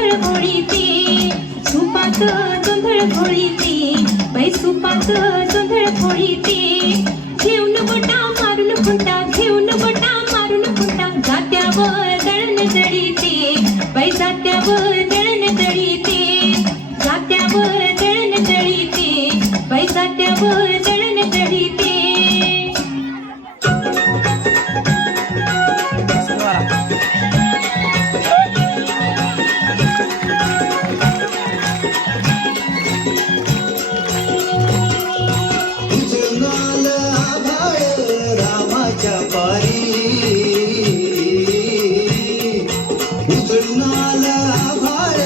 गोंधळ घोळीते, सुपात गोंधळ घोळीते, बाई सुपात गोंधळ घोळीते. घेऊन गोटा मारून खुंटा, घेऊन गोटा मारून खुंटा, जात्यावर दळण दळीते, बाई जात्यावर दळण दळीते, जात्यावर दळण दळीते, बाई जात्यावर दळण दळीते. उजळणाल आभाळ रामाच्या पारी, उजळणाल आभाळ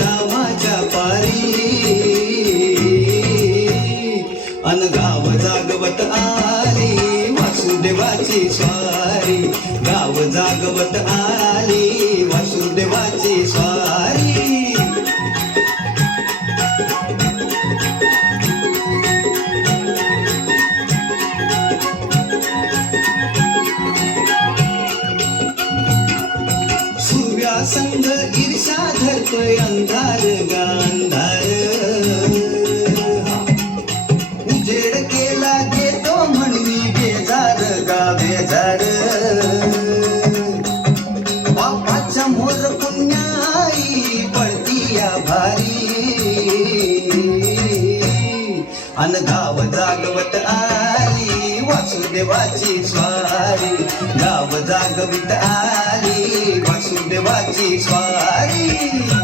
रामाच्या पारी. अन गाव जागवत आली वासुदेवाची स्वारी, गाव जागवत आली वासुदेवाची स्वारी. संग ईर्षा धरतोय अंधार गा अंधार, उजेड केला घेतो म्हणून बेजार गा बेजार. बापाच्या मोर पुण्याई पडती या भारी, अन गाव जागवत आली वासुदेवाची स्वारी, गाव जागवित आली वासुदेवाची स्वारी.